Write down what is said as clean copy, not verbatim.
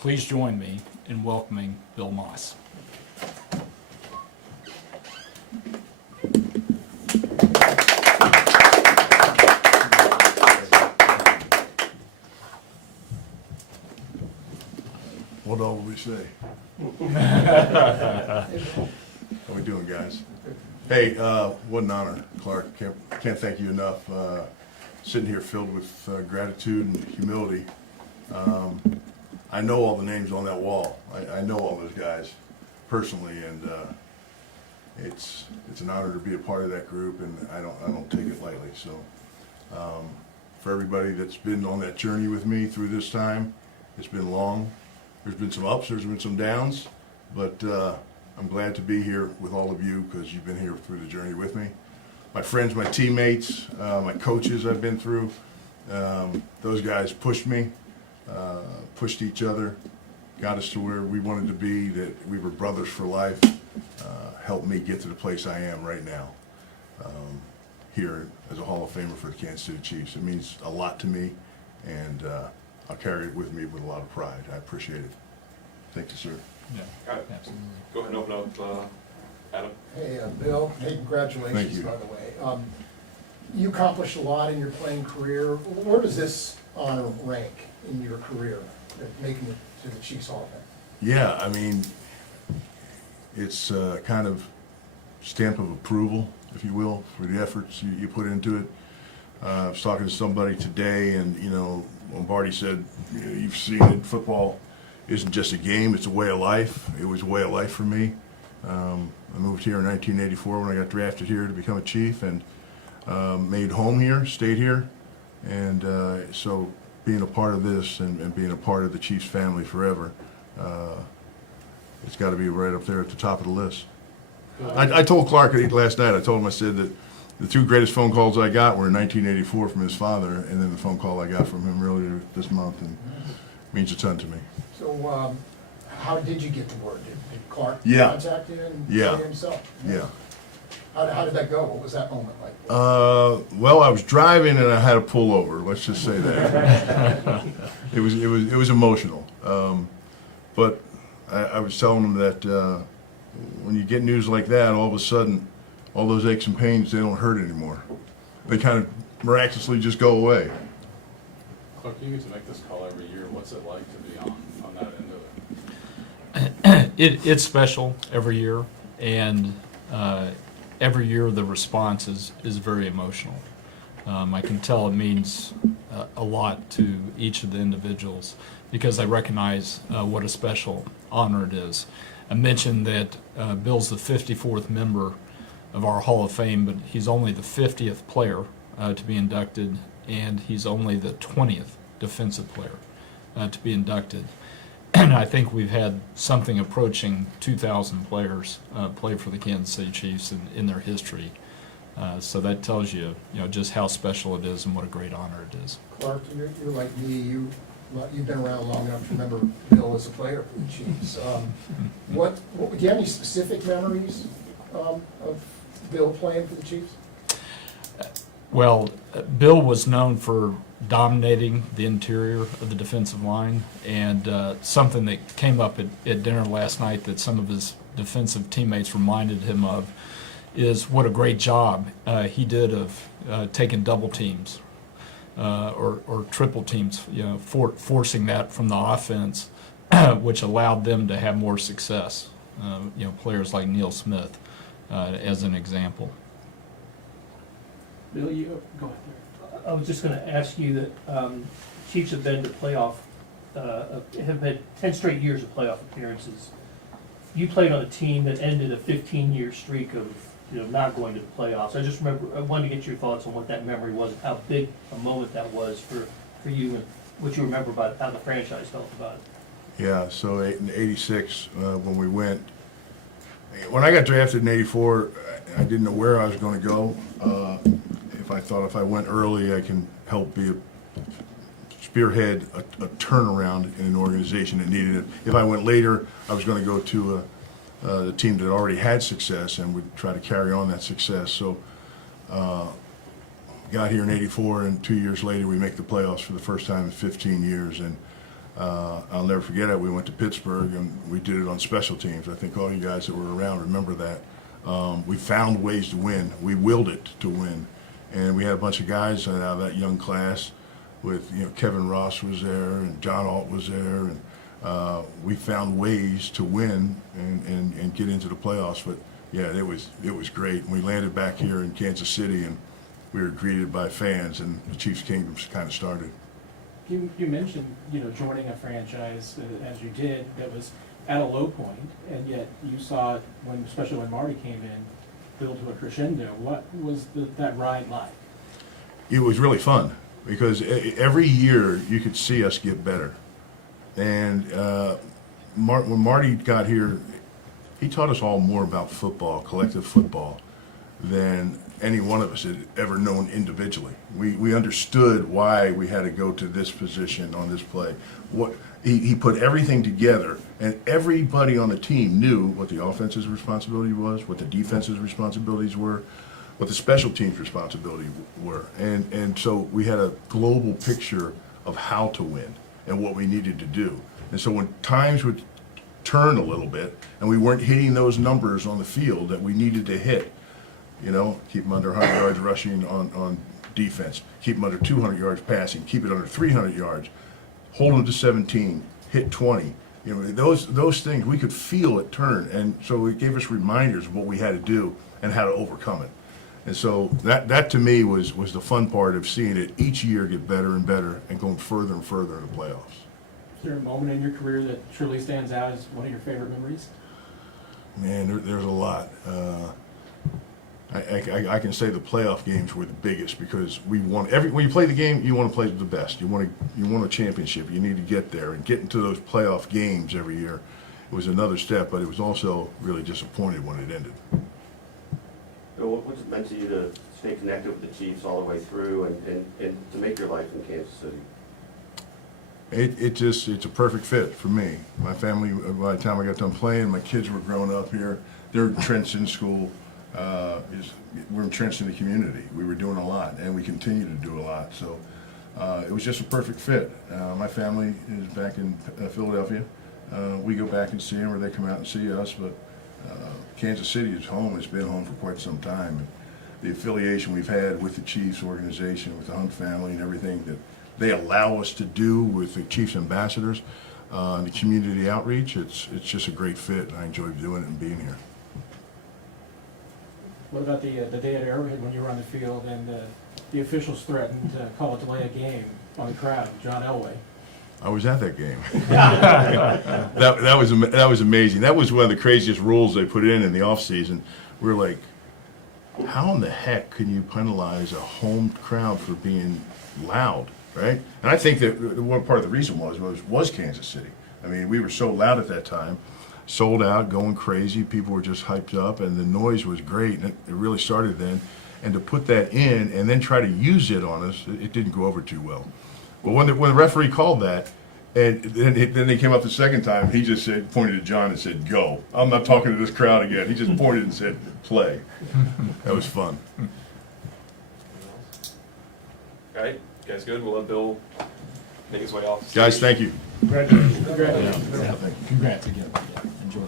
Please join me in welcoming Bill Maas. What all will we say? How we doing, guys? Hey, what an honor, Clark. Can't thank you enough. Sitting here filled with gratitude and humility. I know all the names on that wall. I know all those guys personally, and it's an honor to be a part of that group, and I don't take it lightly. So, for everybody that's been on that journey with me through this time, it's been long. There's been some ups, there's been some downs, but I'm glad to be here with all of you because you've been here through the journey with me. My friends, my teammates, my coaches I've been through, those guys pushed me, pushed each other, got us to where we wanted to be, that we were brothers for life, helped me get to the place I am right now, here as a Hall of Famer for the Kansas City Chiefs. It means a lot to me, and I'll carry it with me with a lot of pride. I appreciate it. Thank you, sir. Yeah, All right. absolutely. Go ahead and open up, Adam. Hey, Bill, hey, congratulations, Thank you. by the way. You accomplished a lot in your playing career. Where does this honor rank in your career, making it to the Chiefs Hall of Fame? Yeah, I mean, it's kind of stamp of approval, if you will, for the efforts you put into it. I was talking to somebody today, and Marty said, you've seen it, football isn't just a game, it's a way of life. It was a way of life for me. I moved here in 1984 when I got drafted here to become a Chief, and made home here, stayed here, and so being a part of this and being a part of the Chiefs family forever, it's got to be right up there at the top of the list. I told Clark last night, I told him, I said that the two greatest phone calls I got were in 1984 from his father, and then the phone call I got from him earlier this month, and it means a ton to me. So, how did you get the word? Did Clark Yeah. contact you and Yeah. say himself? Yeah. How did that go? What was that moment like? Well, I was driving and I had to pull over. Let's just say that it was emotional. But I was telling him that when you get news like that, all of a sudden, all those aches and pains, they don't hurt anymore. They kind of miraculously just go away. Clark, you get to make this call every year. What's it like to be on that end of it? It's special every year, and every year the response is very emotional. I can tell it means a lot to each of the individuals because I recognize what a special honor it is. I mentioned that Bill's the 54th member of our Hall of Fame, but he's only the 50th player to be inducted, and he's only the 20th defensive player to be inducted. And I think we've had something approaching 2,000 players play for the Kansas City Chiefs in their history. So that tells you, just how special it is and what a great honor it is. Clark, you're like me. You've been around long enough to remember Bill as a player for the Chiefs. Do you have any specific memories of Bill playing for the Chiefs? Well, Bill was known for dominating the interior of the defensive line, and something that came up at dinner last night that some of his defensive teammates reminded him of is what a great job he did of taking double teams or triple teams, forcing that from the offense, which allowed them to have more success. Players like Neil Smith, as an example. Bill, you go ahead. I was just going to ask you that Chiefs have been to playoff, have had 10 straight years of playoff appearances. You played on a team that ended a 15-year streak of not going to the playoffs. I wanted to get your thoughts on what that memory was, how big a moment that was for you, and what you remember about how the franchise felt about it. Yeah, so in '86, when we went, when I got drafted in '84, I didn't know where I was going to go. I thought if I went early, I can help spearhead a turnaround in an organization that needed it. If I went later, I was going to go to the team that already had success and would try to carry on that success. So got here in '84, and 2 years later we make the playoffs for the first time in 15 years. And I'll never forget it. We went to Pittsburgh and we did it on special teams. I think all you guys that were around remember that. We found ways to win. We willed it to win. And we had a bunch of guys out of that young class with, Kevin Ross was there and John Alt was there. And we found ways to win and get into the playoffs. But yeah, it was great. We landed back here in Kansas City and we were greeted by fans and the Chiefs Kingdom kind of started. You mentioned, joining a franchise as you did that was at a low point, and yet you saw it especially when Marty came in, build to a crescendo. What was that ride like? It was really fun because every year you could see us get better. And when Marty got here, he taught us all more about football, collective football, than any one of us had ever known individually. We understood why we had to go to this position on this play. He put everything together, and everybody on the team knew what the offense's responsibility was, what the defense's responsibilities were, what the special teams' responsibilities were. And so we had a global picture of how to win and what we needed to do. And so when times would turn a little bit and we weren't hitting those numbers on the field that we needed to hit, keep them under 100 yards rushing on defense, keep them under 200 yards passing, keep it under 300 yards, hold them to 17, hit 20. Those things, we could feel it turn. And so it gave us reminders of what we had to do and how to overcome it. And so that to me was the fun part of seeing it each year get better and better and going further and further in the playoffs. Is there a moment in your career that truly stands out as one of your favorite memories? Man, there's a lot. I can say the playoff games were the biggest because we won when you play the game, you want to play the best. You want a championship. You need to get there, and getting to those playoff games every year was another step. But it was also really disappointed when it ended. Bill, what's it meant to you to stay connected with the Chiefs all the way through and to make your life in Kansas City? It's a perfect fit for me. My family, by the time I got done playing, my kids were growing up here. They're entrenched in school. We're entrenched in the community. We were doing a lot, and we continue to do a lot. So it was just a perfect fit. My family is back in Philadelphia. We go back and see them, or they come out and see us. But Kansas City is home. It's been home for quite some time. And the affiliation we've had with the Chiefs organization, with the Hunt family, and everything that they allow us to do with the Chiefs ambassadors, and the community outreach, it's just a great fit. I enjoy doing it and being here. What about the day at Arrowhead when you were on the field and the officials threatened to call a delay a game on the crowd, John Elway? I was at that game. that was amazing. That was one of the craziest rules they put in the off season. We're like, how in the heck can you penalize a home crowd for being loud, right? And I think that one part of the reason was Kansas City. I mean, we were so loud at that time, sold out, going crazy. People were just hyped up, and the noise was great. And it really started then. And to put that in and then try to use it on us, it didn't go over too well. But when the referee called that, and then they came up the second time, he just pointed to John and said, "Go." I'm not talking to this crowd again. He just pointed and said, "Play." That was fun. All right, you guys good? We'll let Bill make his way off. Guys, thank you. Congrats again. Yeah, enjoy the